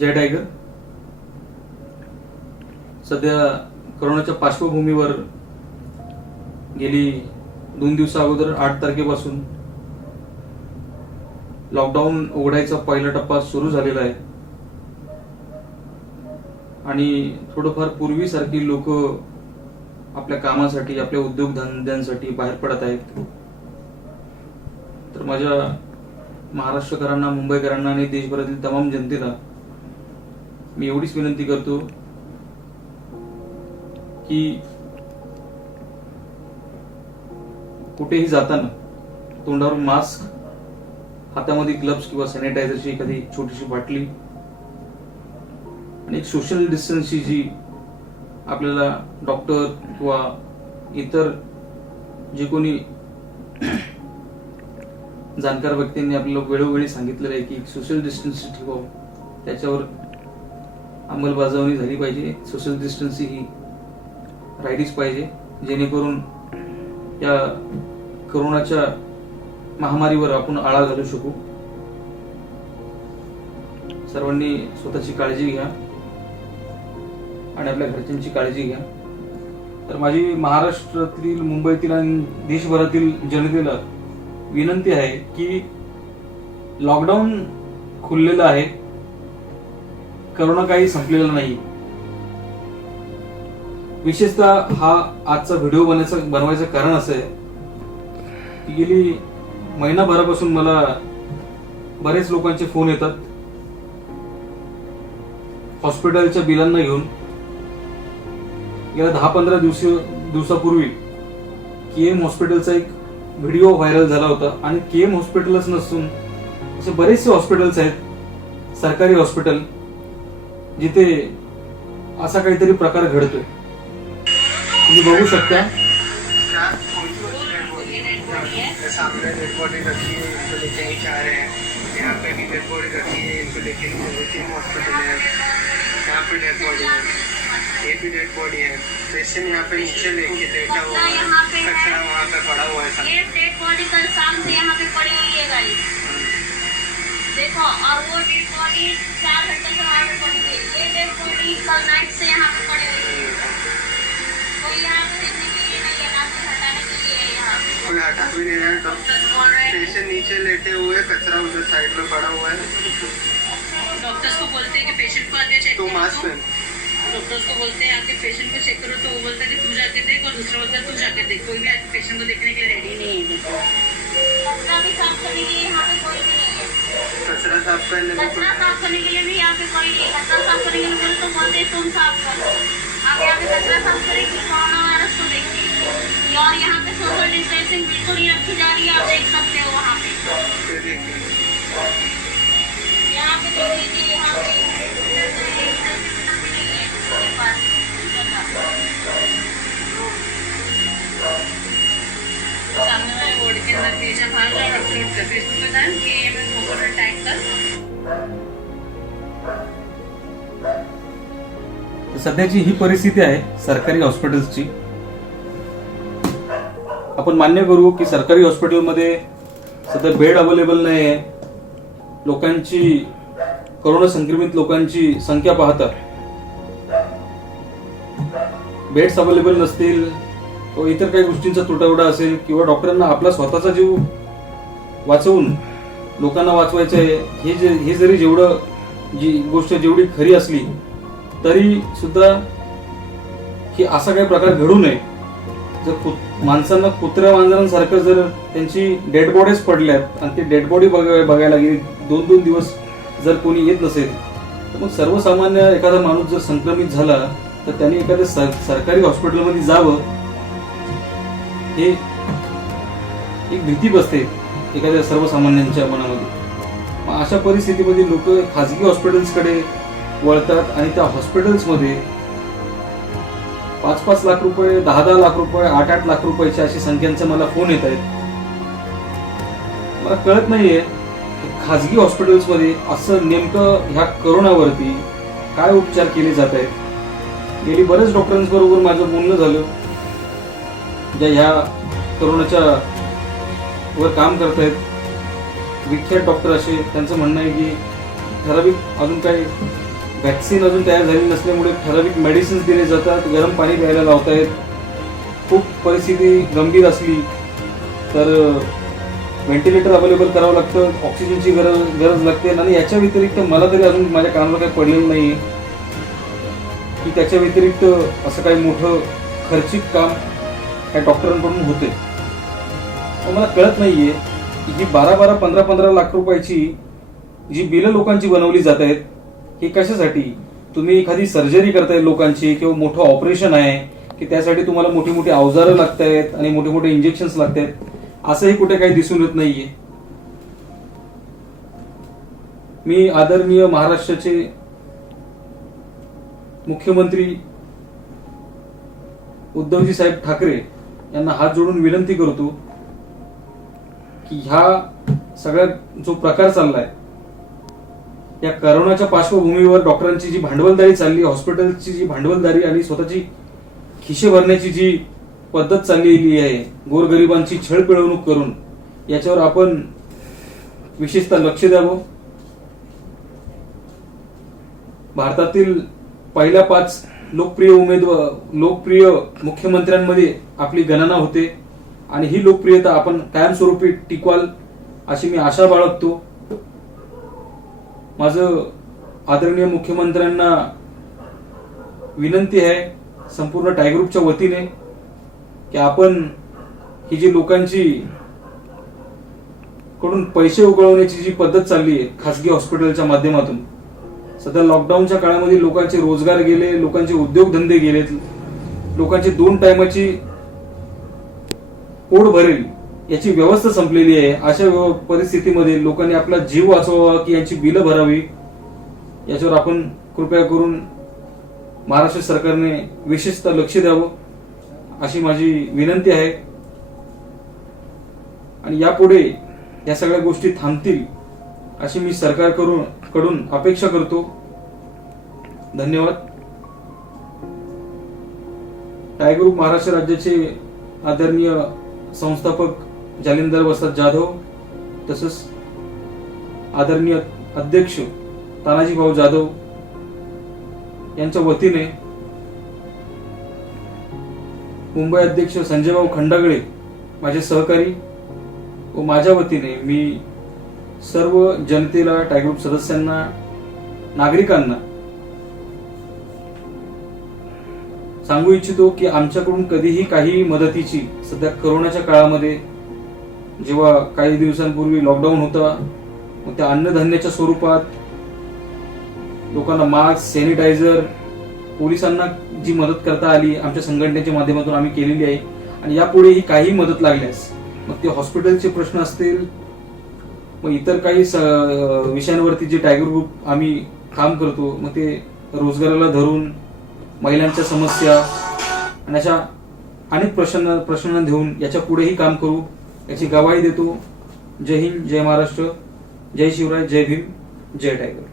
जय tiger. सध्या कोरोनाच्या पार्श्वभूमीवर गेली 2 दिवसा अगोदर 8 तारखेपासून लॉकडाऊन उघडायचा पहिला टप्पा सुरू झालेला आहे आणि थोडंफार पूर्वीसारखी लोक आपल्या कामासाठी, आपल्या उद्योगधंद्यांसाठी बाहेर पडत आहेत. तर माझ्या महाराष्ट्रकरांना, मुंबईकरांना आणि देशभरातील तमाम जनतेला मी एवढीच विनंती करतो की कुठेही जाताना तोंडावर मास्क, हातामध्ये ग्लव्स किंवा सॅनिटायझरची एखादी छोटीशी बाटली आणि एक सोशल डिस्टन्सची जी आपल्याला डॉक्टर किंवा इतर जे कोणी जाणकार व्यक्तींनी आपल्याला वेळोवेळी सांगितलेलं आहे की सोशल डिस्टन्स ठेवावं, त्याच्यावर अंमलबजावणी झाली पाहिजे. सोशल डिस्टन्स ही राहिलीच पाहिजे, जेणेकरून या कोरोनाच्या महामारीवर आपण आळा घालू शकू. सर्वांनी स्वतःची काळजी घ्या आणि आपल्या घरच्यांची काळजी घ्या. तर माझी महाराष्ट्रातील, मुंबईतील आणि देशभरातील जनतेला विनंती आहे की लॉकडाऊन खुललेलं आहे, कोरोना काही संपलेला नाही. विशेषतः हा आजचा व्हिडिओ बनवायचं कारण असं आहे की गेली महिनाभरापासून मला बरेच लोकांचे फोन येतात हॉस्पिटलच्या बिलांना घेऊन. गेल्या 10-15 दिवसापूर्वी केएम हॉस्पिटलचा एक व्हिडिओ व्हायरल झाला होता आणि केएम हॉस्पिटलच नसून असे बरेचसे हॉस्पिटल्स आहेत, सरकारी हॉस्पिटल, जिथे असा काहीतरी प्रकार घडतोय. तुम्ही बघू शकता. सामने डेड बॉडी रखी है, इनको लेके नहीं जा रहे हैं. यहाँ पे भी डेड बॉडी रखी है, इनको लेके हॉस्पिटल है. यहाँ पे डेड बॉडी है, ये भी डेड बॉडी है. पेशेंट यहाँ पे नीचे लेके लेटा हुआ है, कचरा वहाँ पे पड़ा हुआ है. ये डेड बॉडी कल शाम से यहाँ पे पड़ी हुई है गाइस, देखो. और वो डेड बॉडी 4 घंटे से वहाँ पे पड़ी हुई है. ये डेड बॉडी कल नाइट से यहाँ पे पड़ी हुई है. कोई यहाँ पे देखने के लिए नहीं है, ना से हटाने के लिए है. यहाँ कोई हटा भी नहीं रहा है. पेशेंट नीचे लेटे हुए, कचरा उधर साइड में पड़ा हुआ है. डॉक्टर्स को बोलते हैं कि पेशेंट को आके चेक तो करो. मास्क पहन. डॉक्टर्स को बोलते हैं आके पेशेंट को चेक करो, तो वो बोलता है कि तू जाके देख, और दूसरा बोलता है तू जाके देख. कोई भी आके पेशेंट को देखने के लिए रेडी नहीं है. कचरा भी साफ करने के लिए यहाँ पे कोई भी नहीं है. कचरा साफ करने कचरा साफ करने के लिए भी यहाँ पे कोई नहीं है. कचरा साफ करने के लिए तो बोलते हैं तुम साफ करो. आप यहाँ पे कचरा साफ करेंगे, कोरोना वायरस को देखिए. और यहाँ पे सोशल डिस्टेंसिंग बिल्कुल नहीं रखी जा रही है, आप देख सकते हो. वहाँ पे यहाँ पे देख लीजिए, यहाँ पे सामने वाले बोर्ड के अंदर पेजा बाहर और अपलोड कर फेसबुक पे डाल के मैं फोटो टैग कर. सध्याची ही परिस्थिती आहे सरकारी हॉस्पिटल्सची. आपण मान्य करू की सरकारी हॉस्पिटलमध्ये सध्या बेड अवेलेबल नाही आहे. लोकांची, कोरोना संक्रमित लोकांची संख्या पाहता बेड्स अवेलेबल नसतील किंवा इतर काही गोष्टींचा तुटवडा असेल किंवा डॉक्टरांना आपला स्वतःचा जीव वाचवून लोकांना वाचवायचं आहे, हे जरी जी गोष्ट जेवढी खरी असली तरी सुद्धा ही असा काही प्रकार घडू नये. जर माणसांना कुत्र्या मांजरांसारखं जर त्यांची डेड बॉडीज पडल्यात आणि ते डेड बॉडी बघायला गेली 2-2 दिवस जर कोणी येत नसेल, तर मग सर्वसामान्य एखादा माणूस जर संक्रमित झाला तर त्यांनी एखाद्या सरकारी हॉस्पिटलमध्ये जावं, हे एक भीती बसते एखाद्या सर्वसामान्यांच्या मनामध्ये. मग अशा परिस्थितीमध्ये लोक खाजगी हॉस्पिटल्सकडे वळतात आणि त्या हॉस्पिटल्समध्ये 5-5 लाख रुपये, 10-10 लाख रुपये, 8-8 लाख रुपयाच्या अशी संख्यांचे मला फोन येत आहेत. मला कळत नाहीये खाजगी हॉस्पिटल्समध्ये असं नेमकं ह्या कोरोनावरती काय उपचार केले जात आहेत. गेली बरेच डॉक्टरांबरोबर माझं बोलणं झालं ज्या ह्या कोरोनाच्या वर काम करतायत, विख्यात डॉक्टर असे. त्यांचं म्हणणं आहे की ठराविक अजून काही व्हॅक्सिन अजून तयार झाली नसल्यामुळे ठराविक मेडिसिन्स दिले जातात, गरम पाणी प्यायला लावतायत. खूप परिस्थिती गंभीर असली तर व्हेंटिलेटर अवेलेबल करावं लागतं, ऑक्सिजनची गरज लागते. आणि याच्या व्यतिरिक्त मला तरी अजून माझ्या कानावर काही पडलेलं नाही की त्याच्या व्यतिरिक्त असं काही मोठं खर्चिक काम काही डॉक्टरांकडून होते. मला कळत नाहीये की ही 12-12, 15-15 लाख रुपयाची जी बिलं लोकांची बनवली जात आहेत हे कशासाठी? तुम्ही एखादी सर्जरी करताय लोकांची किंवा मोठं ऑपरेशन आहे की त्यासाठी तुम्हाला मोठी मोठी अवजारं लागत आहेत आणि मोठे मोठे इंजेक्शन्स लागत आहेत, असंही कुठे काही दिसून येत नाहीये. मी आदरणीय महाराष्ट्राचे मुख्यमंत्री उद्धवजी साहेब ठाकरे यांना हात जोडून विनंती करतो की ह्या सगळ्या जो प्रकार चाललाय या करोनाच्या पार्श्वभूमीवर डॉक्टरांची जी भांडवलदारी चालली, हॉस्पिटलची जी भांडवलदारी आणि स्वतःची खिशे भरण्याची जी पद्धत चाललेली आहे, गोरगरिबांची छळ पिळवणूक करून, याच्यावर आपण विशेषतः लक्ष द्यावं. भारतातील पहिल्या 5 लोकप्रिय मुख्यमंत्र्यांमध्ये आपली गणना होते आणि ही लोकप्रियता आपण कायमस्वरूपी टिकवाल अशी मी आशा बाळगतो. माझं आदरणीय मुख्यमंत्र्यांना विनंती आहे संपूर्ण टायगर ग्रुपच्या वतीने की आपण ही जी लोकांची कडून पैसे उकळवण्याची जी पद्धत चालली आहे खासगी हॉस्पिटलच्या माध्यमातून, सध्या लॉकडाऊनच्या काळामध्ये लोकांचे रोजगार गेले, लोकांचे उद्योगधंदे गेलेत, लोकांची 2 टायमाची पोट भरेल याची व्यवस्था संपलेली आहे. अशा परिस्थितीमध्ये लोकांनी आपला जीव वाचवावा की यांची बिलं भरावी, याच्यावर आपण कृपया करून महाराष्ट्र सरकारने विशेषतः लक्ष द्यावं अशी माझी विनंती आहे. आणि यापुढे या सगळ्या गोष्टी थांबतील अशी मी सरकारकडून अपेक्षा करतो. धन्यवाद. टायगर ग्रुप महाराष्ट्र राज्याचे आदरणीय संस्थापक जालिंदर वसंत जाधव तसंच आदरणीय अध्यक्ष तानाजी भाऊ जाधव यांच्या वतीने, मुंबई अध्यक्ष संजय भाऊ खंडागळे माझे सहकारी व माझ्या वतीने मी सर्व जनतेला, टायगर ग्रुप सदस्यांना, नागरिकांना सांगू इच्छितो की आमच्याकडून कधीही काही मदतीची, सध्या कोरोनाच्या काळामध्ये जेव्हा काही दिवसांपूर्वी लॉकडाऊन होता, मग त्या अन्नधान्याच्या स्वरूपात लोकांना मास्क, सॅनिटायझर, पोलिसांना जी मदत करता आली आमच्या संघटनेच्या माध्यमातून आम्ही केलेली आहे. आणि यापुढेही काही मदत लागल्यास, मग ते हॉस्पिटलचे प्रश्न असतील, मग इतर काही विषयांवरती जे टायगर ग्रुप आम्ही काम करतो, मग ते रोजगाराला धरून, महिलांच्या समस्या आणि अशा अनेक प्रश्नांना घेऊन याच्या पुढेही काम करू याची ग्वाही देतो. जय हिंद, जय महाराष्ट्र, जय शिवराय, जय भीम, जय टायगर.